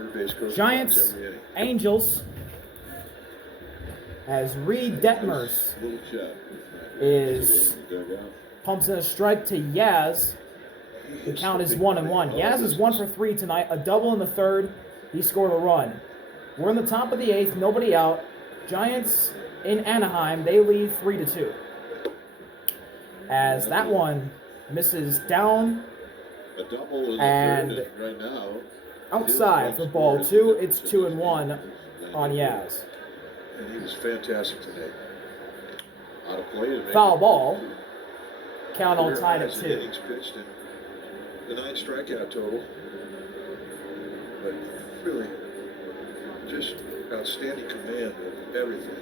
third base coach. Giants, Angels, as Reed Detmers pumps in a strike to Yaz. The count is 1-1. Yaz is 1 for 3 tonight, a double in the third. He scored a run. We're in the top of the eighth, nobody out. Giants in Anaheim, they lead 3-2. As that one misses down and outside for ball 2. It's 2-1 on Yaz. And he was fantastic today. Out of play. Foul ball. Count all tied at 2. Innings pitched and the 9 strikeout total. But really, just outstanding command of everything.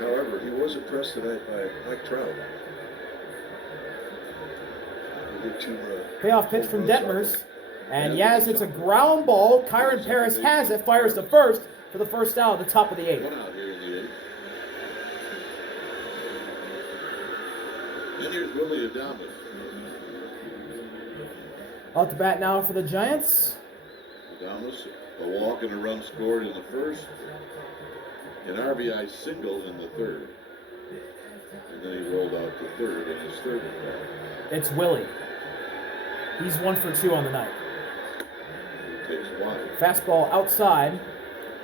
However, he was impressed tonight by Mike Trout. Payoff pitch from Detmers. And Yaz hits a ground ball. Kyron Paris has it, fires to first for the first out at the top of the 8th. Then here's Willie Adames. Out to bat now for the Giants. Adames, a walk and a run scored in the first. An RBI single in the third. And then he rolled out to third in his third at-bat. It's Willie. He's 1 for 2 on the night. Fastball outside,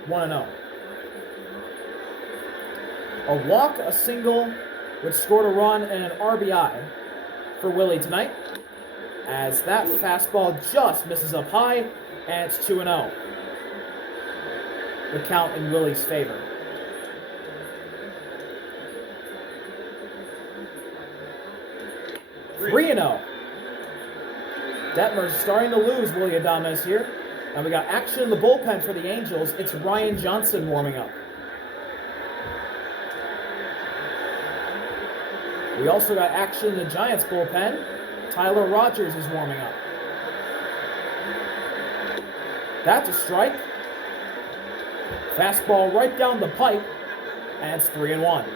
1-0. A walk, a single, which scored a run, and an RBI for Willie tonight. As that fastball just misses up high, and it's 2-0. The count in Willie's favor. Three and 0. Detmer's starting to lose Willie Adames here. And we got action in the bullpen for the Angels. It's Ryan Johnson warming up. We also got action in the Giants bullpen. Tyler Rogers is warming up. That's a strike. Fastball right down the pipe. And it's 3-1.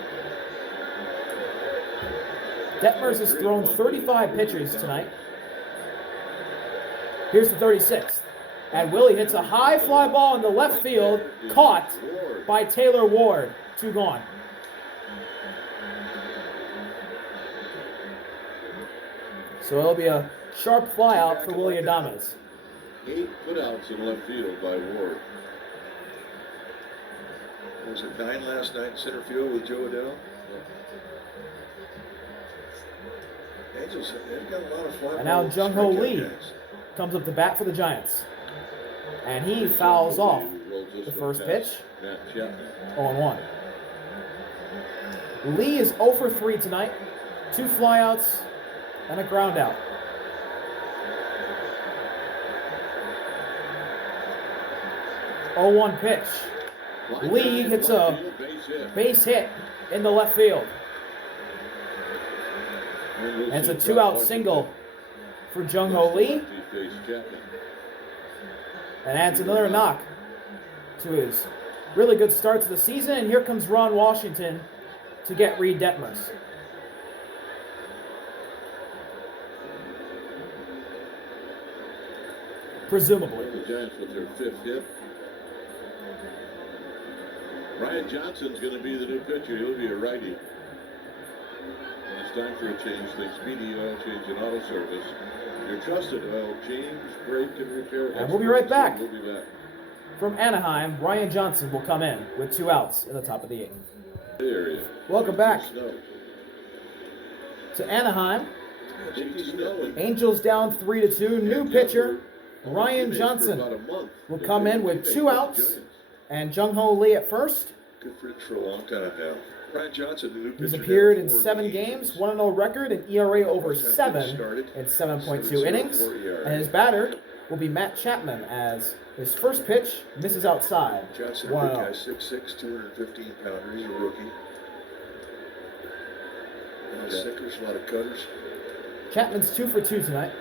Detmers has thrown 35 pitches tonight. Here's the 36th. And Willie hits a high fly ball in the left field, caught by Taylor Ward. 2 gone. So it'll be a sharp fly out for Willie Adames. 8 putouts in left field by Ward. Was it 9 last night in center field with Joe Adell? Angels, they've got a lot of fly. And now Jung Ho Lee comes up to bat for the Giants. And he fouls off the first pitch. 0-1. Lee is 0 for 3 tonight. 2 flyouts and a ground out. Oh-1 pitch. Lee hits a base hit in the left field. And it's a 2-out single for Jung Ho Lee. And adds another knock to his really good start to the season. And here comes Ron Washington to get Reed Detmers. Presumably. The Giants with their 5th hit. Ryan Johnson's going to be the new pitcher. He'll be a righty. When it's time for a change, think Speedy Oil Change and Auto Service. Your trusted oil change, break, and repair. And we'll be right back. We'll be back. From Anaheim, Ryan Johnson will come in with 2 outs in the top of the 8th. Welcome back to Anaheim. Angels down 3-2. New pitcher Ryan Johnson will come in with 2 outs, and Jung Ho Lee at first. Good for a long time now. Ryan Johnson, the new pitcher. He's appeared in 7 games, 1-0 record, an ERA over 7 in 7.2 innings. And his batter will be Matt Chapman as his first pitch misses outside. Johnson, a big guy, 6'6", 215 pounder. He's a rookie. A lot of sinkers, a lot of cutters. Chapman's 2 for 2 tonight.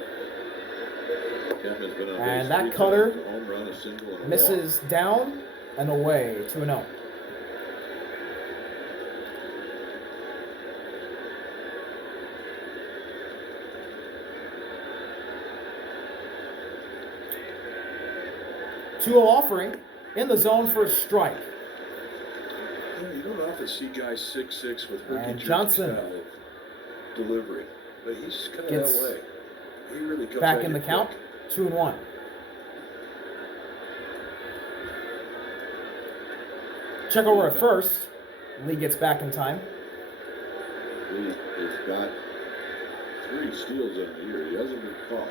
Chapman's been on and base that 3 cutter times, a home run, a single, and a misses walk. down and away, 2-0. 2-0 offering in the zone for a strike. You don't often see guys 6'6" with And Herky Johnson style of delivery, but he's kind of gets that way. He really comes back at in you the count, quick. 2-1. Check over at first. Lee gets back in time. Lee has got 3 steals on the year. He hasn't been caught.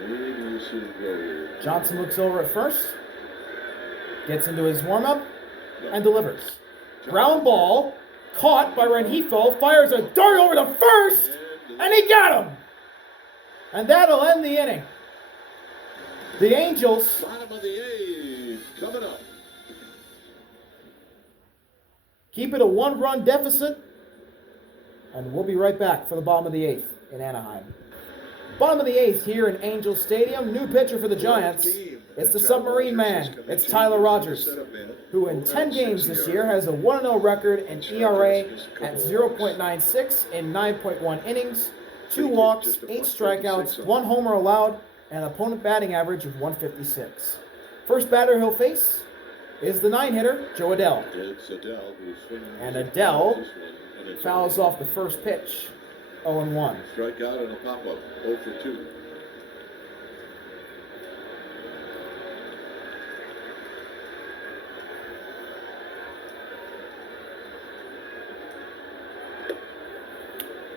Maybe you see him go here. Johnson looks over at first. Gets into his warm-up and delivers. Ground ball, caught by Rengifo, fires a dart over to first, and he got him! And that'll end the inning. The Angels Bottom of the 8th coming up. keep it a 1-run deficit, and we'll be right back for the bottom of the 8th in Anaheim. Bottom of the 8th here in Angel Stadium. New pitcher for the Giants. It's the Submarine Man. It's Tyler Rogers, who in 10 games this year has a 1-0 record and ERA at 0.96 in 9.1 innings, 2 walks, 8 strikeouts, 1 homer allowed, and opponent batting average of 156. First batter he'll face is the 9-hitter, Joe Adell. It's Adell who's swinging. And Adell this one, and it's fouls off the first pitch, 0-1. Strikeout and a pop-up, 0 for 2.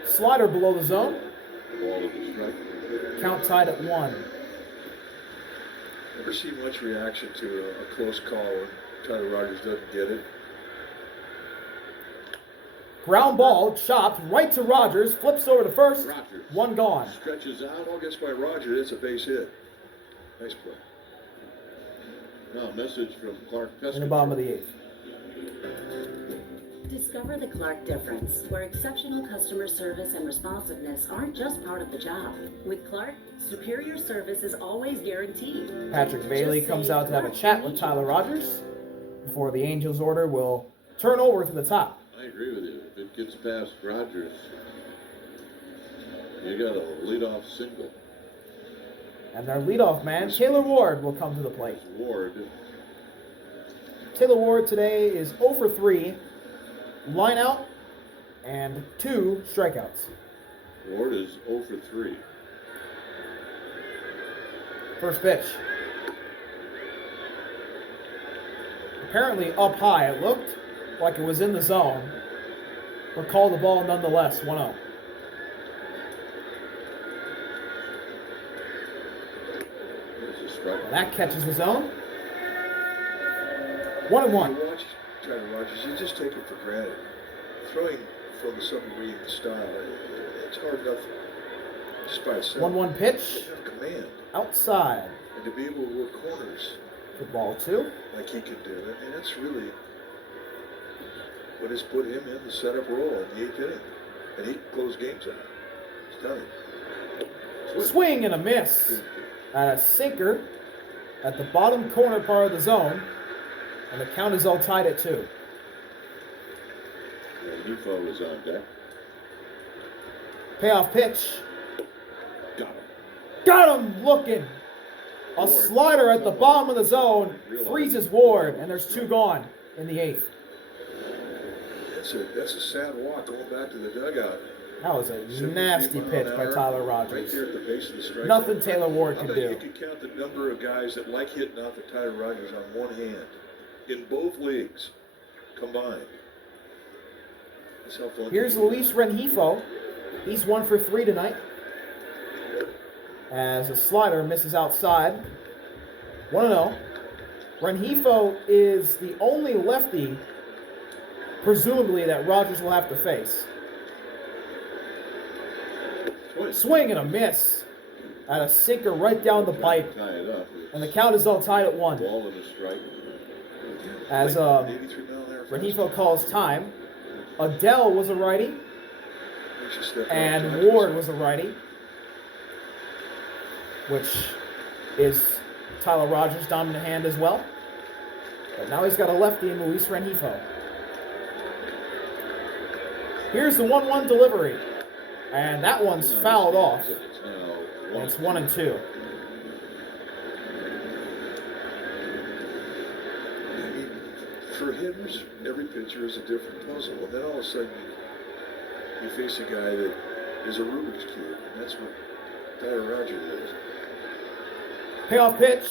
Slider below the zone. Ball to the strike. Count tied at 1. Never seen much reaction to a close call when Tyler Rogers doesn't get it. Ground ball chopped right to Rogers. Flips over to first. Rogers. 1 gone. Stretches out. All gets by Rogers. It's a base hit. Nice play. Now, message from Clark Peskin. In the bottom of the 8th. Discover the Clark difference, where exceptional customer service and responsiveness aren't just part of the job. With Clark, superior service is always guaranteed. Patrick Bailey Just comes say out to have a Clark chat with Angels. Tyler Rogers before the Angels order will turn over to the top. I agree with you. If it gets past Rogers, you got a leadoff single. And their leadoff man, Taylor Ward, will come to the plate. Ward. Taylor Ward today is 0 for 3, line out, and 2 strikeouts. Ward is 0 for 3. First pitch. Apparently up high. It looked like it was in the zone, but called the ball nonetheless, 1-0. There's a strike. And that catches the zone. When 1-1. you watch Tyler Rogers, you just take it for granted. Throwing from the submarine style, it's hard enough just by itself. 1-1 pitch. You have command. Outside. And to be able to work corners For ball 2. like he can do, I mean, that's really what has put him in the setup role in the 8th inning. And he can close games out. He's done it. Swing and a miss. And a sinker at the bottom corner part of the zone. And the count is all tied at 2. Rengifo is on deck. Payoff pitch. Got him. Got him looking. A slider at the bottom of the zone freezes Ward, and there's 2 gone in the 8th. That's a sad walk going back to the dugout. That was a 72 nasty mile pitch an by hour, Tyler Right Rogers. there at the base of the strike. Nothing Taylor Ward I could bet you do. could count the number of guys that like hitting out the Tyler Rogers on one hand in both leagues combined. That's how fun. Here's Luis Rengifo. He's 1 for 3 tonight. As a slider misses outside. 1-0. Rengifo is the only lefty, presumably, that Rogers will have to face. Swing and a miss. At a sinker right down the pipe. Tie it up. And the count is all tied at 1. Ball and a strike. As 83 mile an hour Rengifo calls time. Adell was a righty. Makes you step And out. Ward was a righty, which is Tyler Rogers' dominant hand as well. But now he's got a lefty in Luis Rengifo. Here's the 1-1 delivery. And that one's fouled off. It's now And it's 1-2. for hitters, every pitcher is a different puzzle. And then all of a sudden, you face a guy that is a Rubik's Cube. And that's what Tyler Rogers is. Payoff pitch.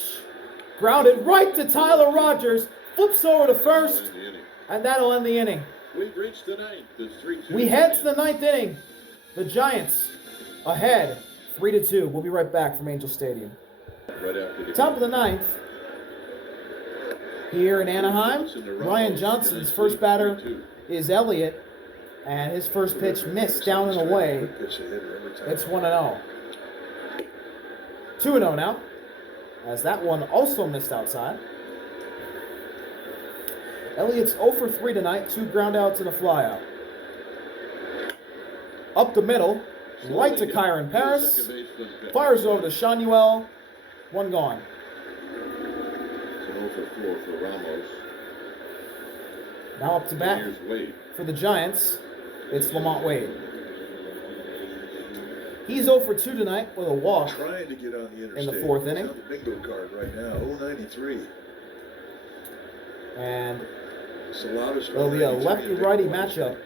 Grounded right to Tyler Rogers. Flips over to first. In the inning. And that'll end the inning. We've reached the ninth. It's 3-2. We head to the ninth inning. The Giants ahead 3-2. We'll be right back from Angel Stadium. Right after the Top of the ninth. Here in Anaheim, Ryan Johnson's first batter is Elliott, and his first pitch missed down and away. It's 1-0. 2-0 now, as that one also missed outside. Elliott's 0 for 3 tonight, 2 groundouts and a flyout. Up the middle, right to Kyron Paris. Fires over to Shanuel. 1 gone. It's an 0 for 4 for Ramos. Now up to bat Here's Wade. for the Giants. It's Lamont Wade. He's 0 for 2 tonight with a walk. Trying to get on the interstate. In the fourth inning. He's on the bingo card right now. 093. And Salada's it'll be a 093 lefty-righty in the matchup.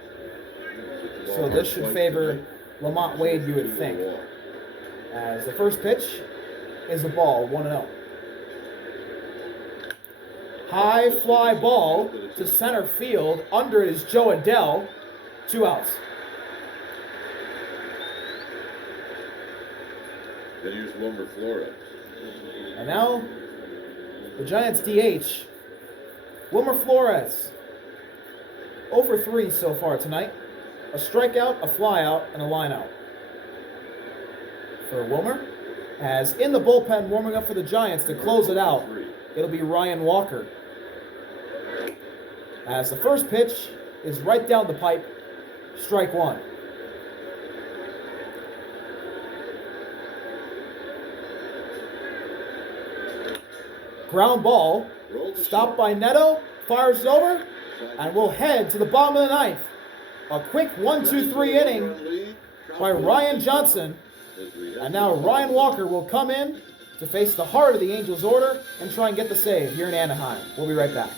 It's a So hard this should fight favor tonight. Lamont Wade, you would think. As the first pitch is a ball, 1-0. High fly ball to center field. Under it is Joe Adell. 2 outs. Then here's Wilmer Flores. And now the Giants DH, Wilmer Flores. 0 for 3 so far tonight. A strikeout, a flyout, and a lineout. For Wilmer, as in the bullpen warming up for the Giants to close it out, it'll be Ryan Walker. As the first pitch is right down the pipe, strike 1. Ground ball, stopped by Neto, fires over, and we'll head to the bottom of the ninth. A quick 1-2-3 inning by Ryan Johnson. And now Ryan Walker will come in to face the heart of the Angels order and try and get the save here in Anaheim. We'll be right back.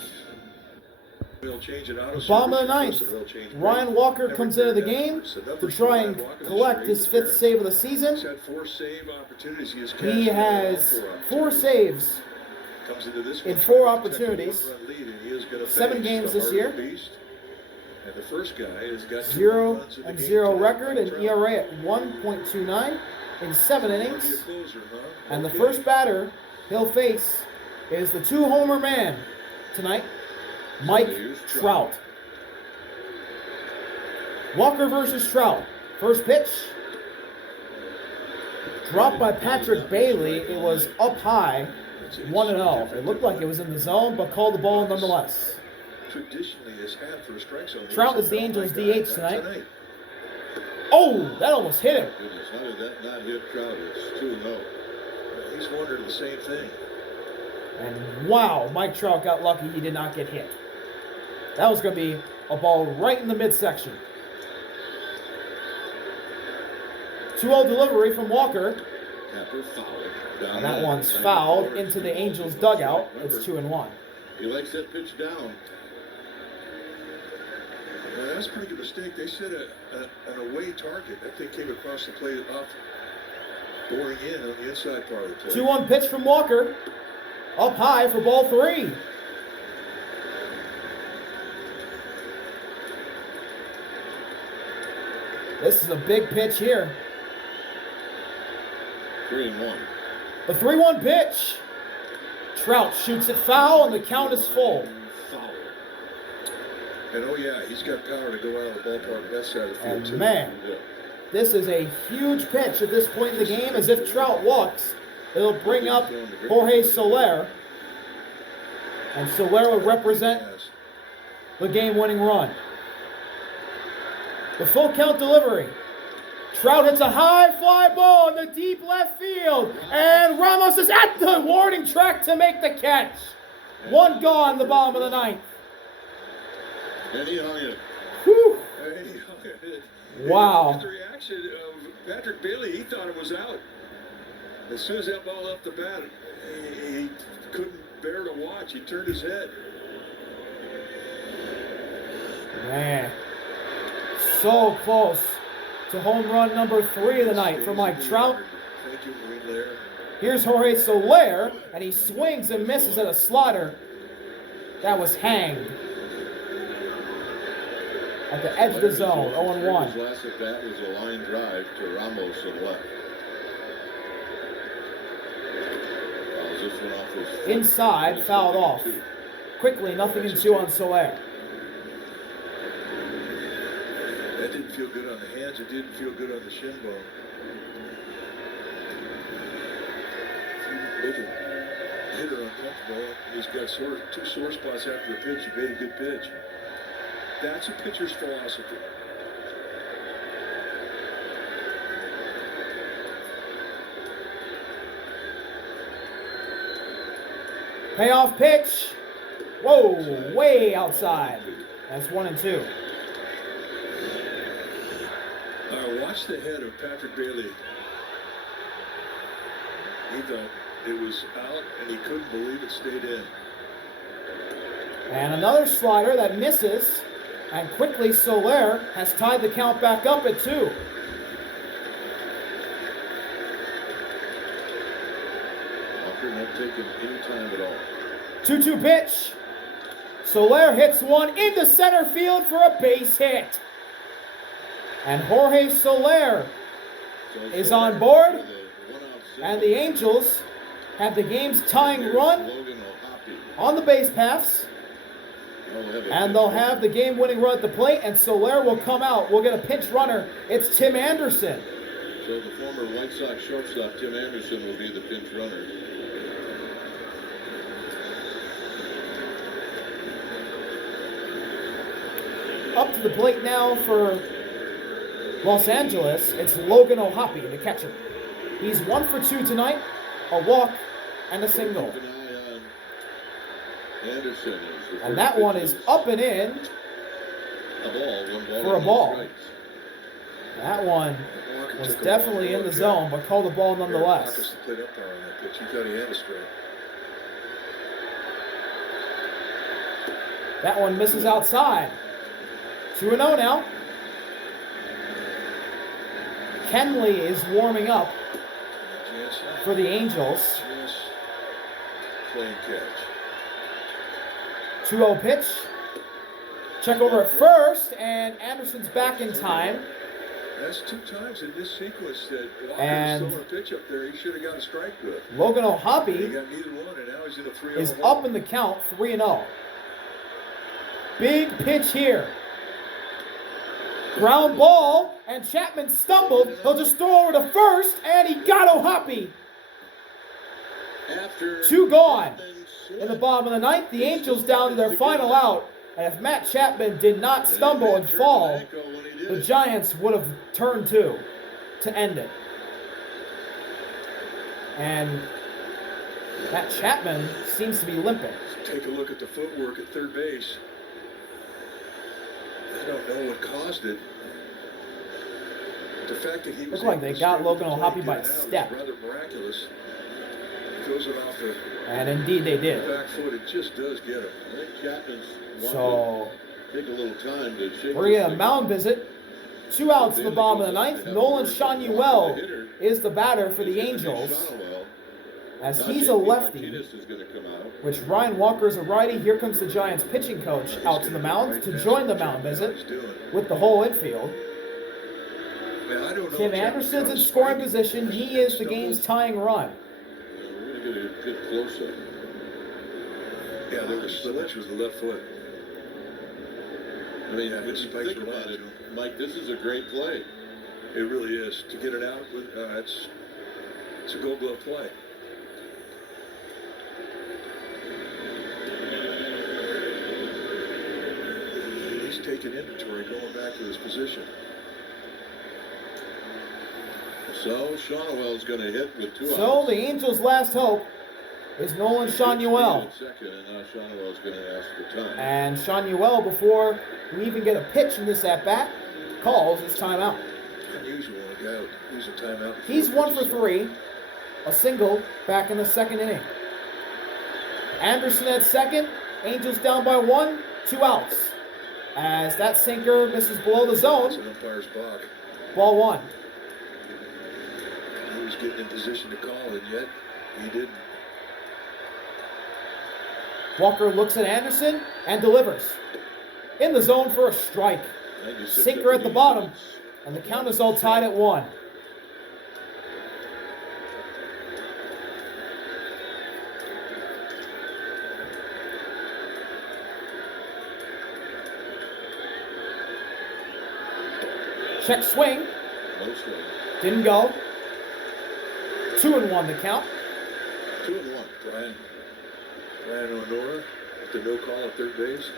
Bottom of the ninth, Ryan Walker comes into the game to try and collect his 5th save of the season. He's had 4 save opportunities. He has 4 saves in 4 opportunities. 7 games this year. And the first guy has got 0-0 record and ERA at 1.29 in 7 innings. And the first batter he'll face is the 2-homer man tonight, Mike Trout. Walker versus Trout. First pitch. Dropped by Patrick Bailey. It was up high. 1-0. It looked like it was in the zone, but called the ball nonetheless. Traditionally has had for a strike zone. Trout is the Angels' DH tonight. Oh, that almost hit him. Goodness, how did that not hit Trout? It's 2-0. He's wondering the same thing. And wow, Mike Trout got lucky he did not get hit. That was going to be a ball right in the midsection. 2-0 delivery from Walker. And that one's fouled into the Angels' dugout. It's 2-1. He likes that pitch down. Yeah, that's a pretty good mistake. They said an away target. That thing came across the plate off, boring in on the inside part of the plate. 2-1 pitch from Walker. Up high for ball 3. This is a big pitch here. 3-1. The 3-1 pitch. Trout shoots it foul, and the count is full. Foul. And oh yeah, he's got power to go out of the ballpark that side of the field And too. man, this is a huge pitch at this point in the game. As if Trout walks, it'll bring up Jorge Soler. And Soler will represent the game-winning run. The full count delivery. Trout hits a high fly ball in the deep left field. And Ramos is at the warning track to make the catch. 1 gone, the bottom of the ninth. And he hung it. Whew. Wow. Wow. The reaction of Patrick Bailey, he thought it was out. As soon as that ball left the bat, he couldn't bear to watch. He turned his head. Man, so close to home run number 3 of the night for Mike Trout. Thank you, Marine Lair. Here's Jorge Soler, and he swings and misses at a slider that was hanged at the edge of the zone, 0-1. His last at bat was a line drive to Ramos and left. Fouls this one off his foot. Inside, fouled off. Quickly, 0-2 on Soler. That didn't feel good on the hands. It didn't feel good on the shin bone. Make a hitter uncomfortable. He's got two sore spots after a pitch. He made a good pitch. That's a pitcher's philosophy. Payoff pitch. Whoa, way outside. That's 1-2. Watch the head of Patrick Bailey. He thought it was out, and he couldn't believe it stayed in. And another slider that misses. And quickly, Soler has tied the count back up at 2. Walker not taking any time at all. 2-2 pitch. Soler hits one into center field for a base hit. And Jorge Soler is on board. And the Angels have the game's tying run on the base paths. And they'll have the game-winning run at the plate, and Soler will come out. We'll get a pinch runner. It's Tim Anderson. So the former White Sox shortstop, Tim Anderson, will be the pinch runner. Up to the plate now for Los Angeles, it's Logan O'Hoppe, the catcher. He's 1 for 2 tonight, a walk and a single. Keep an eye on Anderson. And that one is up and in for a ball. That one was definitely in the zone, but called the ball nonetheless. Played umpire on that pitch. He thought he had a strike. That one misses outside. 2-0 now. Kenley is warming up for the Angels. Just playing catch. 2-0 pitch. Check over at first, and Anderson's back in time. That's 2 times in this sequence that And Walker's throwing a pitch up there. He should have got a strike with. Logan He O'Hoppe got neither one, and now he's in a 3-0 is hole. up in the count, 3-0. Big pitch here. Ground ball, and Chapman stumbled. He'll just throw over to first, and he got O'Hoppe. 2 gone. In the bottom of the ninth, the Angels down to their final out. And if Matt Chapman did not stumble and fall, the Giants would have turned 2 to end it. And Matt Chapman seems to be limping. Take a look at the footwork at third base. I don't know what caused it. The fact that he was Looked like they got Logan O'Hoppe by a step. Rather miraculous. Throws it off the And indeed they did. back foot. It just does get him. I think Chapman's So take a little time to shake. we're getting a mound visit. 2 outs in the bottom of the ninth. Nolan Shanuel is the batter for the Angels, as he's a lefty, which Ryan Walker is a righty. Here comes the Giants pitching coach out to the mound to join the mound visit with the whole infield. Man, I don't know. Tim Anderson's in scoring position. He is the game's tying run. We're going to get a good close-up. Yeah, there was slippage with the left foot. I mean, Yeah, when good you spikes think were about lined, it, Mike, this is a great play. It really is. To get it out with it's a Gold Glove play. He's taking inventory, going back to his position. So Shanuel's going to hit with 2 outs. So the Angels' last hope is Nolan Shanuel. Second, and now Shanuel's going to ask for time. And Shanuel, before we even get a pitch in this at-bat, calls his timeout. Unusual, a guy use a timeout. He's 1 for 3, a single back in the second inning. Anderson at second, Angels down by 1, 2 outs. as that sinker misses below the It's zone. an umpire's balk. Ball one. He was getting in position to call it, yet he didn't. Walker looks at Anderson and delivers. In the zone for a strike. 96 Sinker at the bottom. innings. And the count is all tied at 1. Check swing. No swing. Didn't go. 2-1 the count. 2-1. Brian O'Nora with the no call at third base.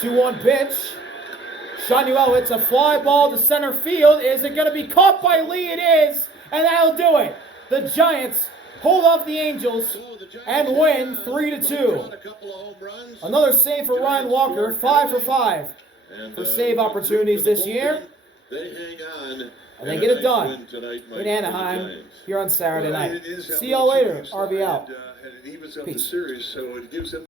Two-one pitch. Shanuel hits a fly ball to center field. Is it going to be caught by Lee? It is. And that'll do it. The Giants hold off the Angels So the Giants and win have 3-2. got a couple of home runs. Another save for Ryan Walker, 5 for 5. And, for save opportunities for the this year. They hang on. And they get it done win tonight, Mike, in for the Anaheim Giants. here on Saturday Well, night. it is See y'all later. outstanding RV out. and it evens up Peace. the series, so it gives them